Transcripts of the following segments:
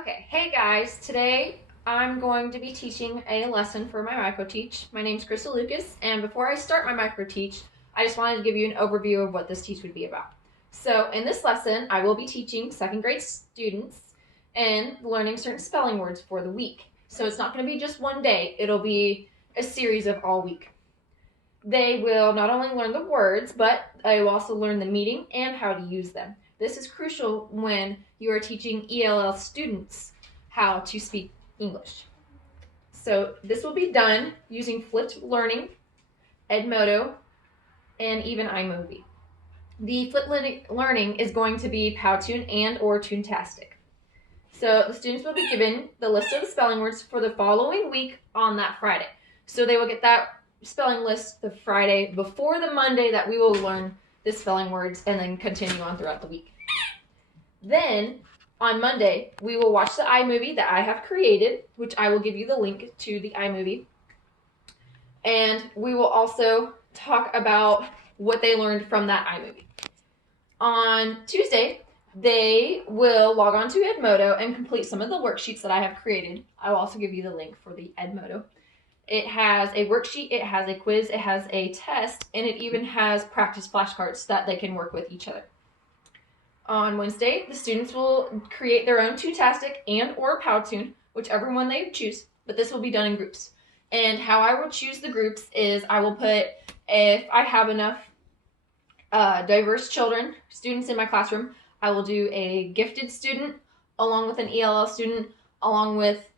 Okay, hey guys, today I'm going to be teaching a lesson for my micro teach. My name's Crystal Lucas, and before I start my micro teach, I just wanted to give you an overview of what this teach would be about. So, in this lesson, I will be teaching second grade students and learning certain spelling words for the week. So, it's not going to be just one day, it'll be a series of all week. They will not only learn the words, but they will also learn the meaning and how to use them. This is crucial when you are teaching ELL students how to speak English. So this will be done using flipped learning, Edmodo, and even iMovie. The flipped learning is going to be Powtoon and or Toontastic. So the students will be given the list of the spelling words for the following week on that Friday. So they will get that spelling list the Friday before the Monday that we will learn the spelling words and then continue on throughout the week. Then on Monday, we will watch the iMovie that I have created, which I will give you the link to the iMovie. And we will also talk about what they learned from that iMovie. On Tuesday, they will log on to Edmodo and complete some of the worksheets that I have created. I will also give you the link for the Edmodo. It has a worksheet, it has a quiz, it has a test, and it even has practice flashcards that they can work with each other. On Wednesday, the students will create their own Toontastic and or Powtoon, whichever one they choose, but this will be done in groups. And how I will choose the groups is I will put, if I have enough diverse students in my classroom, I will do a gifted student along with an ELL student, along with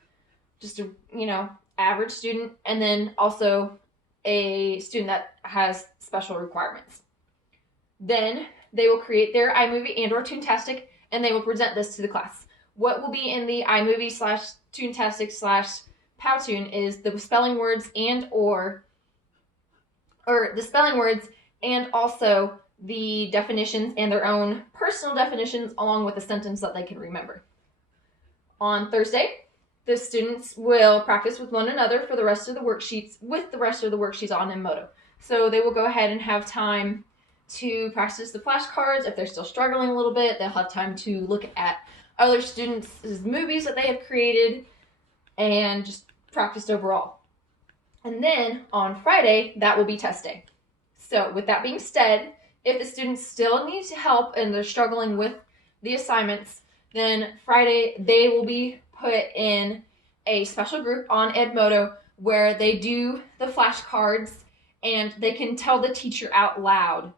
just a, average student, and then also a student that has special requirements. Then they will create their iMovie and or Toontastic, and they will present this to the class. What will be in the iMovie / Toontastic / Powtoon is the spelling words and the spelling words and also the definitions and their own personal definitions along with a sentence that they can remember. On Thursday, the students will practice with one another for the rest of the worksheets with the rest of the worksheets on Edmodo. So they will go ahead and have time to practice the flashcards. If they're still struggling a little bit, they'll have time to look at other students' movies that they have created and just practice overall. And then on Friday, that will be test day. So with that being said, if the students still need help and they're struggling with the assignments, then Friday they will be put in a special group on Edmodo where they do the flashcards and they can tell the teacher out loud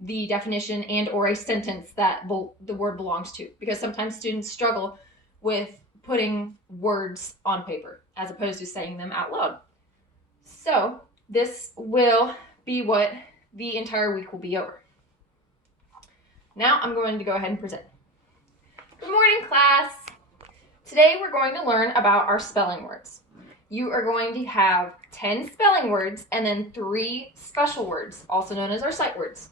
the definition and or a sentence that the word belongs to, because sometimes students struggle with putting words on paper as opposed to saying them out loud. So this will be what the entire week will be over. Now I'm going to go ahead and present. Good morning, class. Today we're going to learn about our spelling words. You are going to have 10 spelling words and then 3 special words, also known as our sight words.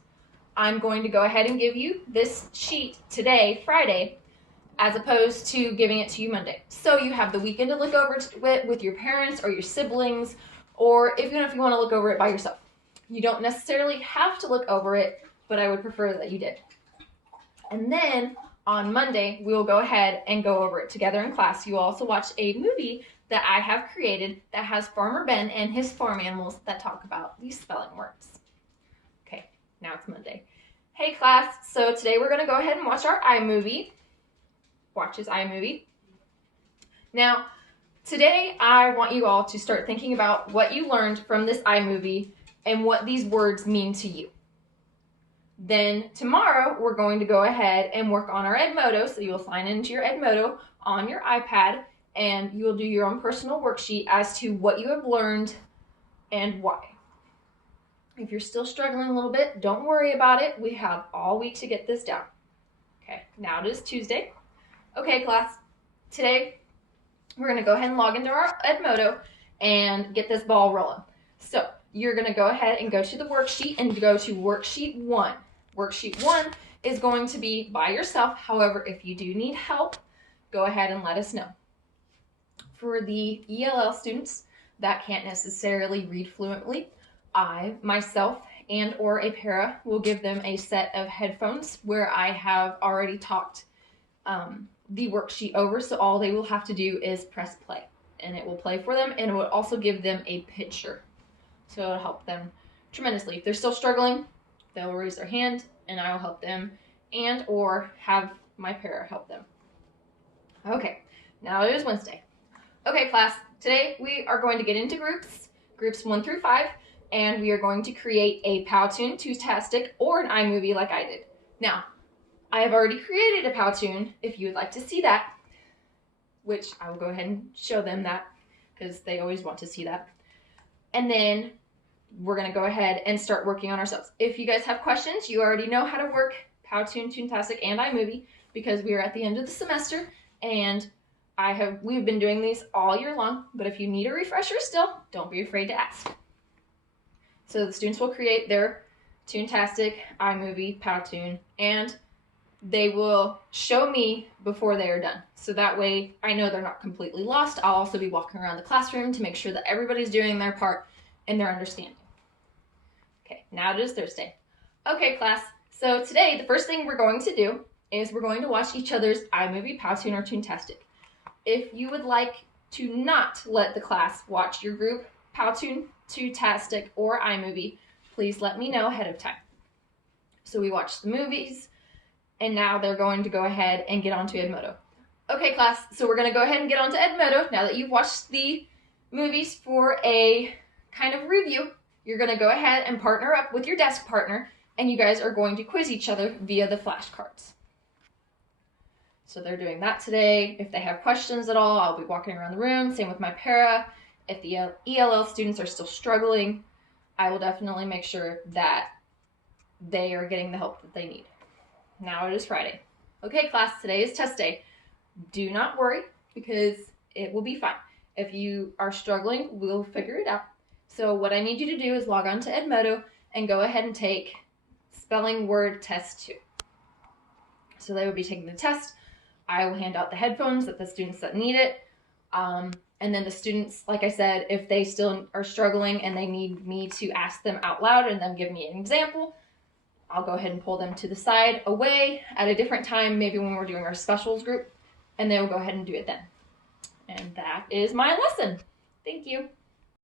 I'm going to go ahead and give you this sheet today, Friday, as opposed to giving it to you Monday. So you have the weekend to look over it with your parents or your siblings, or even if you want to look over it by yourself. You don't necessarily have to look over it, but I would prefer that you did. And then on Monday, we will go ahead and go over it together in class. You will also watch a movie that I have created that has Farmer Ben and his farm animals that talk about these spelling words. Okay, now it's Monday. Hey class, so today we're going to go ahead and watch our iMovie. Watch his iMovie. Now, today I want you all to start thinking about what you learned from this iMovie and what these words mean to you. Then tomorrow, we're going to go ahead and work on our Edmodo. So you'll sign into your Edmodo on your iPad, and you will do your own personal worksheet as to what you have learned and why. If you're still struggling a little bit, don't worry about it. We have all week to get this down. Okay, now it is Tuesday. Okay, class, today we're going to go ahead and log into our Edmodo and get this ball rolling. So you're going to go ahead and go to the worksheet and go to worksheet 1. Worksheet 1 is going to be by yourself. However, if you do need help, go ahead and let us know. For the ELL students that can't necessarily read fluently, I, myself, and or a para will give them a set of headphones where I have already talked the worksheet over, so all they will have to do is press play, and it will play for them, and it will also give them a picture. So it'll help them tremendously. If they're still struggling, they'll raise their hand, and I will help them, and or have my para help them. Okay, now it is Wednesday. Okay, class, today we are going to get into groups 1 through 5, and we are going to create a Powtoon, Toontastic, or an iMovie like I did. Now, I have already created a Powtoon if you would like to see that, which I will go ahead and show them that because they always want to see that. And then we're going to go ahead and start working on ourselves. If you guys have questions, you already know how to work Powtoon, Toontastic, and iMovie because we are at the end of the semester, and we've been doing these all year long, but if you need a refresher still, don't be afraid to ask. So the students will create their Toontastic, iMovie, Powtoon, and they will show me before they are done. So that way I know they're not completely lost. I'll also be walking around the classroom to make sure that everybody's doing their part and they're understanding. Okay, now it is Thursday. Okay, class, so today the first thing we're going to do is we're going to watch each other's iMovie, Powtoon, or Toontastic. If you would like to not let the class watch your group Powtoon, Toontastic, or iMovie, please let me know ahead of time. So we watched the movies, and now they're going to go ahead and get onto Edmodo. Okay, class, so we're going to go ahead and get onto Edmodo. Now that you've watched the movies for a kind of review, you're going to go ahead and partner up with your desk partner, and you guys are going to quiz each other via the flashcards. So they're doing that today. If they have questions at all, I'll be walking around the room. Same with my para. If the ELL students are still struggling, I will definitely make sure that they are getting the help that they need. Now it is Friday. Okay, class, today is test day. Do not worry because it will be fine. If you are struggling, we'll figure it out. So what I need you to do is log on to Edmodo and go ahead and take spelling word test 2. So they will be taking the test. I will hand out the headphones to the students that need it. And then the students, like I said, if they still are struggling and they need me to ask them out loud and then give me an example, I'll go ahead and pull them to the side away at a different time, maybe when we're doing our specials group, and they will go ahead and do it then. And that is my lesson. Thank you.